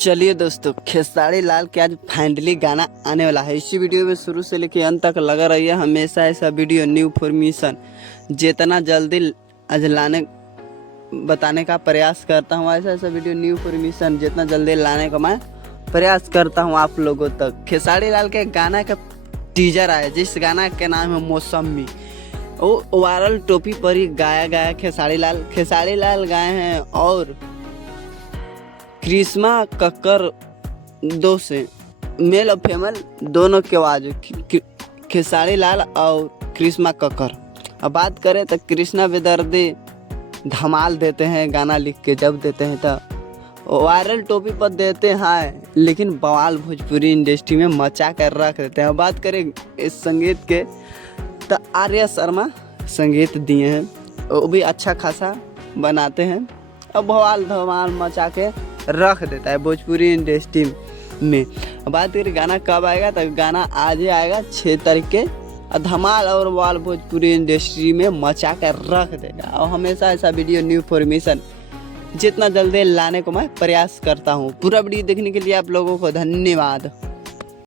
चलिए दोस्तों, खेसारी लाल के आज फाइनली गाना आने वाला है। इसी वीडियो में शुरू से लेकर अंत तक लगा रहिए। हमेशा ऐसा वीडियो न्यू इन्फॉर्मेशन जितना जल्दी आज लाने बताने का प्रयास करता हूँ, ऐसा वीडियो न्यू इन्फॉर्मेशन जितना जल्दी लाने का मैं प्रयास करता हूँ आप लोगों तक। खेसारी लाल के गाना का टीजर आया जिस गाना के नाम है मौसमी। वो वायरल टोपी पर ही गाया गया खेसारी लाल गाए हैं और करिश्मा कक्कर दो से मेल और फीमेल दोनों के आवाज खेसारी लाल और करिश्मा कक्कर। अब बात करें तो कृष्णा बेदर्दी धमाल देते हैं गाना लिख के, जब देते हैं तो वायरल टॉपिक पर देते हैं लेकिन बवाल भोजपुरी इंडस्ट्री में मचा कर रख देते हैं। बात करें इस संगीत के तो आर्या शर्मा संगीत दिए हैं, वो भी अच्छा खासा बनाते हैं और बवाल धमाल मचा के रख देता है भोजपुरी इंडस्ट्री में। बात करें गाना कब आएगा तो गाना आज ही आएगा 6 तारीख के। धमाल और बवाल भोजपुरी इंडस्ट्री में मचा कर रख देगा और हमेशा ऐसा वीडियो न्यू इन्फॉर्मेशन जितना जल्दी लाने को मैं प्रयास करता हूँ। पूरा वीडियो देखने के लिए आप लोगों को धन्यवाद।